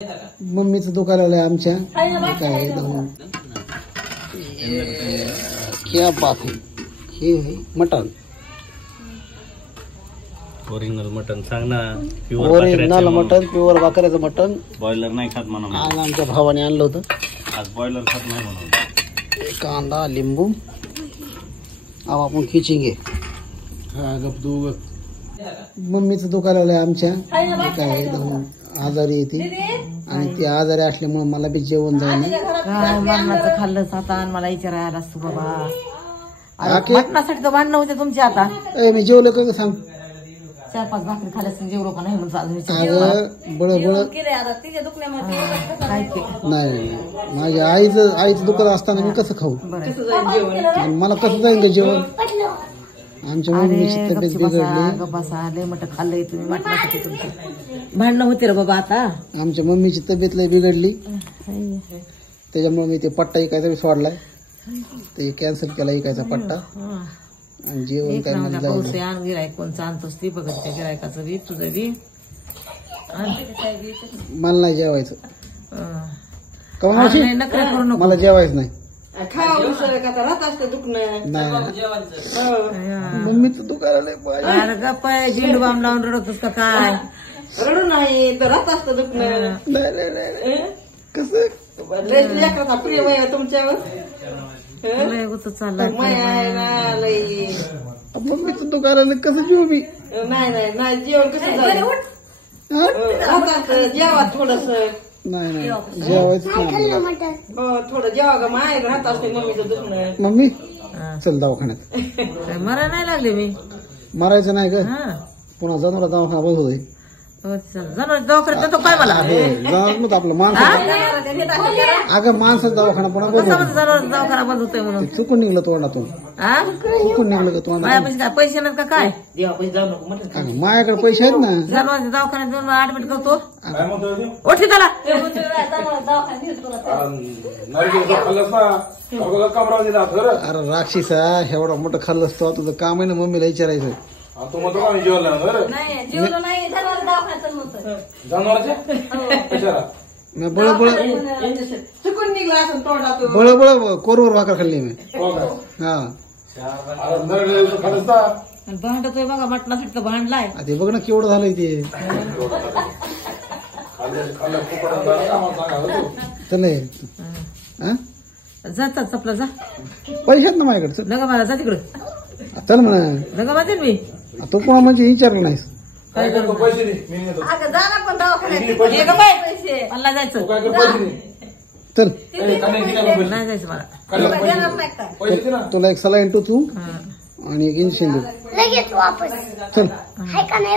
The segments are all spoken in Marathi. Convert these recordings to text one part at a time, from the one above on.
मम्मीचं दुकान आलंय आमच्या काय एकदम क्या बात है. हे आहे मटन, ओरिजिनल मटन सांग ना. ओरिजिनल मटन, प्युअर बकऱ्याचं मटन. बॉयलर नाही खात म्हणून आज आमच्या भावाने आणलं होतं. आज बॉयलर खात नाही म्हणून. कांदा लिंबू अब आपण खिचेंगे. हा गप. मम्मीचं दुकान आलंय आमच्या काय एकदम आजारी येते आणि ती आजारी असल्यामुळे मला बी जेवण जाईल. काय मरणाचं खाल्लंच आता आणि मला विचारायला असतो बाबा. मटणासाठी तर भांडणं होते तुमची आता. मी जेवलं का सांग. 4-5 भाकरी खाल्ल्यास जेवढं का नाही म्हणून नाही माझ्या आईचं दुकान असताना मी कसं खाऊ आणि मला कसं जाईल का जेवण. आमच्या मम्मीची तब्येत बिघडली. लय मट खाल्लंय तुम्ही मटणासाठी तुमची भांडणं होते रे बाबा आता. आमच्या मम्मीची तब्येत लय बिघडली त्याच्यामुळे मी ते पट्टा इकायचा सोडलाय. ते कॅन्सल केला इकायचा पट्टा आणि जेवण काय मला गिरायक कोणचं आणतोस ती बघत त्या गिरायकाचं बी तुझं बी. मला नाही जेवायचं. नखरे करू नको. मला जेवायचं नाही. मम्मीचं दुकान आलंय. गप्प झेंडू बाम लावून रडतोस का काय. रडू नाही तर राहत असतं दुखणं. कसं प्रिय वय तुमच्यावर चाललंय मम्मीचं दुकान आलं कसं जेवू मी. नाही जेवण कसं झालं. जेवा थोडस. नाही जेवायचं नाही. थोडं जेवा ग माय राहत असते मम्मीचं दुखणं. मम्मी चल दवाखान्यात. मरा नाही लागले मी. मारायचं नाही का पुन्हा जनावर दवाखाना बंद होतोय. जनावर दवाखान्यात जातो काय मला. जनावर आपलं माणसं अगं माणसाचा दवाखाना पुन्हा बंद होतो. जनावर दवाखाना बंद होतोय म्हणून चुकून निघलं तोंडातून. चुकून निघलं का तोंडातून. काय पैसे नाहीत का काय. माझ्याकडे पैसे आहेत ना. जनावर दवाखान्यात जाऊन ऍडमिट करतो. ओठी त्याला अरे राक्षीसा एवढा मोठं खाल्लं असतो तुझं काम आहे ना मम्मीला विचारायचं. बळ कोरवर भाकर खाल्ली मी. हा भांडतोय बघा मटणासाठी तर भांडलाय. ते बघ ना केवढं झालंय ते. चल जा चपला जा. पैसे आहेत ना माझ्याकडे. चल नका मला जा तिकडं. चल म्हणा. नका माझे मी. तू कोणा म्हणजे विचारलं नाहीस. काय करतो मला जायचं. चल नाही जायचं मला. तुला एक सलाईन टोचू आणि एक इंजेक्शन देऊ. लगेच वापस. चल हाय का नाही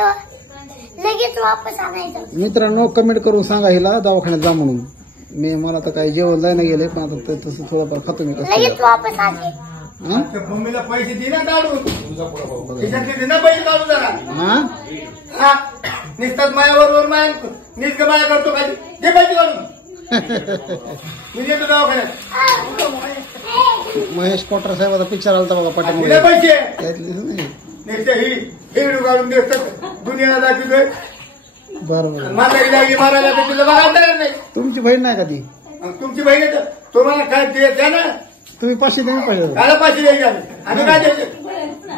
लगेच वापस आणायचं. मित्रांनो कमेंट करून सांगा हिला दवाखान्यात जा म्हणून. मला तर काही जेवण जायला गेले पण आता तसं थोडंफार खातो मी. कसं लगेच वापस आले. मम्मीला पैसे दे ना काढून. पैसे काढून जरा. निघतात मायाबरोबर माया निघ माया करतो खाली. दे पैसे काढून. मी देतो दवाखान्यात. महेश कोटर साहेबाचा पिक्चर आलता बघा पाठीमागे. पैसे त्यातलीच नाही. नुसते ही हिडू काढून देतात दुनियाला दाखवतोय. बरोबर माझा मारायला तुला बघायला तयार नाही. तुमची बहीण नाही का ती. तुमची बहीण तुम्हाला काय द्या ना. तुम्ही 500 द्या. पाहिजे काला 500 द्यायचे आम्ही काय द्यायचे.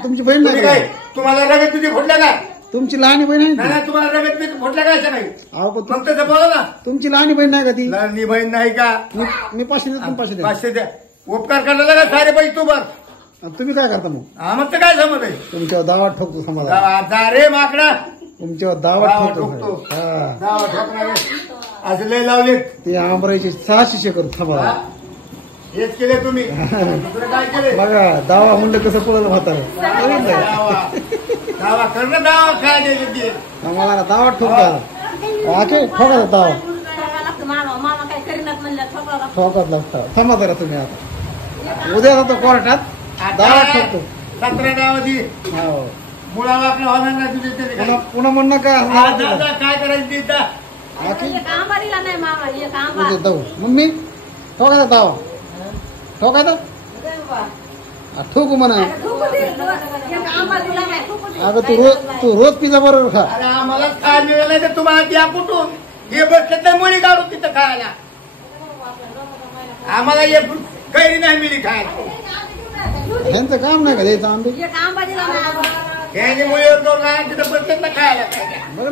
तुमची बहीण नाही काय का. तुम्हाला रगत तुझी फुटल्या काय. तुमची लहानी बहीण आहे. नाही तुम्हाला रगत मी फुटल्या काय असं नाही. अहो फक्त बोला ना. तुमची लहानी बहीण नाही का ती. लहानी बहीण नाही का. मी 500 देतो. 500 द्या. उपकार करायला का सारे पैसे तू बघ. तुम्ही काय करता मग. आमचं काय समज आहे. तुमच्यावर दावा ठोकतो समाज. जा रे माकडा. तुमच्यावर दावा ठोकतो. दावा ठोकणार असं लय लावले. ते आंबराचे 600 करतो समाज. हेच केले तुम्ही. काय केले बघा दावा म्हणलं कसं पळलं म्हातारं. दावा करणं दावा काय द्यायचे. आम्हाला दावा ठोका. ठोका दावा ठोकत लागता. थांबा जरा तुम्ही आता. उद्या जातो कोर्टात दावा ठोकतो. 17 नावाची हो मुळा वाकडा होणार नाही तुझे. पुन्हा म्हणणं काय काय करायचं. मम्मी ठोकायचा दावा ठोकायचा. ठोकू म्हणा. अगं तू रोज पिझ्झा बरोबर खा. अरे आम्हाला काय मिळालं तर तुम्हाला द्या कुठून. हे बसत नाही मुली काढून तिथं खायला. आम्हाला एक कैरी नाही मिळी खायला. यांचं काम नाही का द्यायचं आंबे? यांनी मुलीवर जाऊन राहा तिथं बसत ना खायला.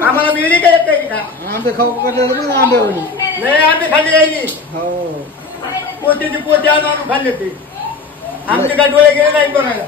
आम्हाला मिळली काय कैरी खा. आंबे खाऊ करले आंबे वडी नाही आंबे खाल्ली यायची. हो. पोतीची पोती आणून खाल्ले ते. आमचे काय डोळे गेले नाही बघायला.